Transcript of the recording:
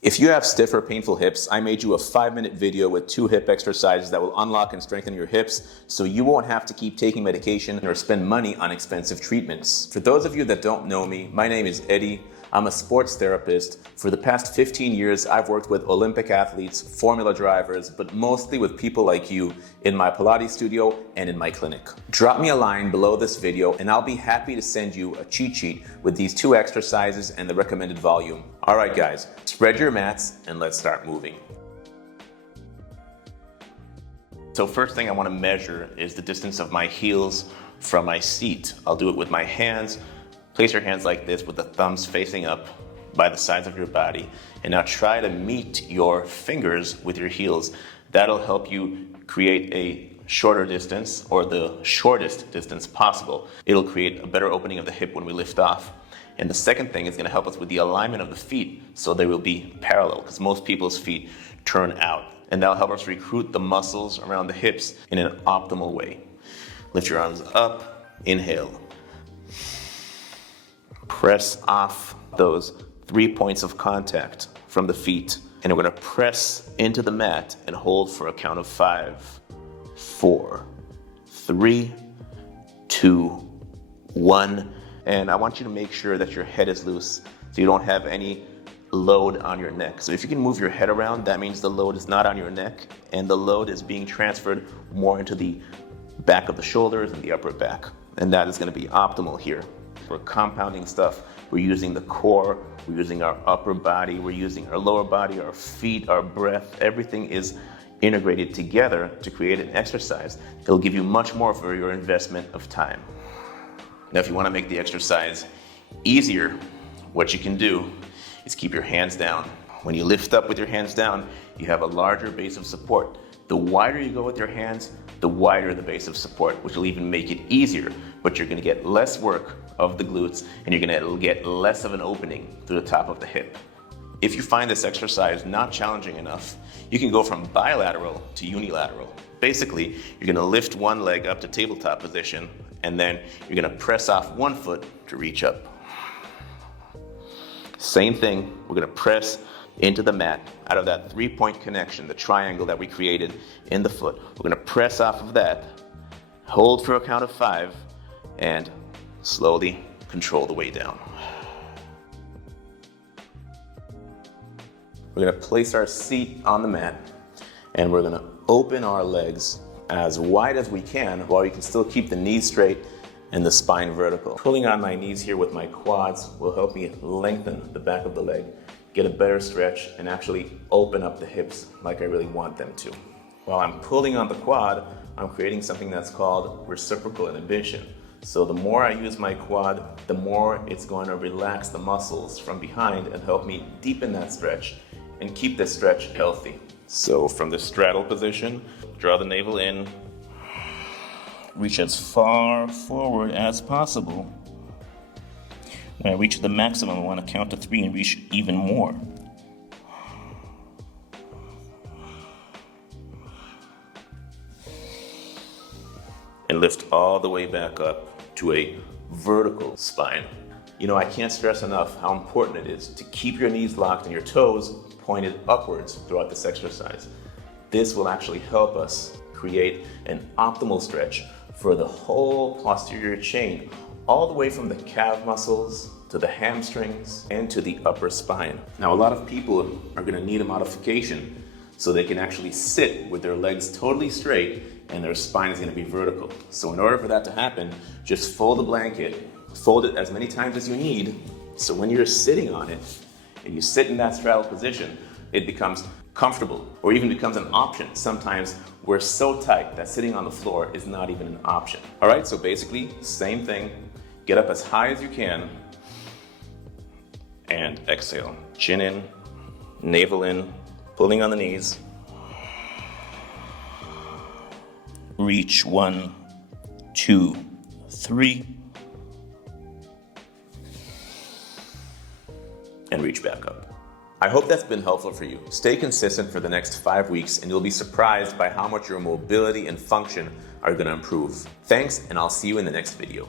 If you have stiff or painful hips, I made you a 5-minute video with 2 hip exercises that will unlock and strengthen your hips so you won't have to keep taking medication or spend money on expensive treatments. For those of you that don't know me, my name is Eddie. I'm a sports therapist. For the past 15 years, I've worked with Olympic athletes, formula drivers, but mostly with people like you in my Pilates studio and in my clinic. Drop me a line below this video and I'll be happy to send you a cheat sheet with these 2 exercises and the recommended volume. All right, guys, spread your mats and let's start moving. So first thing I want to measure is the distance of my heels from my seat. I'll do it with my hands. Place your hands like this with the thumbs facing up by the sides of your body. And now try to meet your fingers with your heels. That'll help you create a shorter distance, or the shortest distance possible. It'll create a better opening of the hip when we lift off. And the second thing is going to help us with the alignment of the feet so they will be parallel, because most people's feet turn out. And that'll help us recruit the muscles around the hips in an optimal way. Lift your arms up, inhale. Press off those 3 points of contact from the feet. And we're going to press into the mat and hold for a count of 5, 4, 3, 2, 1. And I want you to make sure that your head is loose so you don't have any load on your neck. So if you can move your head around, that means the load is not on your neck and the load is being transferred more into the back of the shoulders and the upper back. And that is going to be optimal here. We're compounding stuff. We're using the core, we're using our upper body, we're using our lower body, our feet, our breath. Everything is integrated together to create an exercise. It'll give you much more for your investment of time. Now, if you want to make the exercise easier, what you can do is keep your hands down. When you lift up with your hands down, you have a larger base of support. The wider you go with your hands, the wider the base of support, which will even make it easier, but you're going to get less work of the glutes and you're going to get less of an opening through the top of the hip. If you find this exercise not challenging enough, you can go from bilateral to unilateral. Basically, you're going to lift one leg up to tabletop position and then you're going to press off one foot to reach up. Same thing, we're going to press into the mat out of that 3-point connection, the triangle that we created in the foot. We're going to press off of that, hold for a count of 5, and slowly control the way down. We're going to place our seat on the mat and we're going to open our legs as wide as we can while we can still keep the knees straight and the spine vertical. Pulling on my knees here with my quads will help me lengthen the back of the leg, get a better stretch, and actually open up the hips like I really want them to. While I'm pulling on the quad, I'm creating something that's called reciprocal inhibition. So the more I use my quad, the more it's going to relax the muscles from behind and help me deepen that stretch and keep the stretch healthy. So from the straddle position, draw the navel in, reach as far forward as possible. When I reach the maximum, I want to count to 3 and reach even more. And lift all the way back up to a vertical spine. You know, I can't stress enough how important it is to keep your knees locked and your toes pointed upwards throughout this exercise. This will actually help us create an optimal stretch for the whole posterior chain, all the way from the calf muscles to the hamstrings and to the upper spine. Now, a lot of people are going to need a modification so they can actually sit with their legs totally straight and their spine is going to be vertical. So in order for that to happen, just fold the blanket, fold it as many times as you need, so when you're sitting on it and you sit in that straddle position, it becomes comfortable or even becomes an option. Sometimes we're so tight that sitting on the floor is not even an option. All right, so basically, same thing. Get up as high as you can and exhale. Chin in, navel in, pulling on the knees. Reach 1, 2, 3. And reach back up. I hope that's been helpful for you. Stay consistent for the next 5 weeks and you'll be surprised by how much your mobility and function are going to improve. Thanks, and I'll see you in the next video.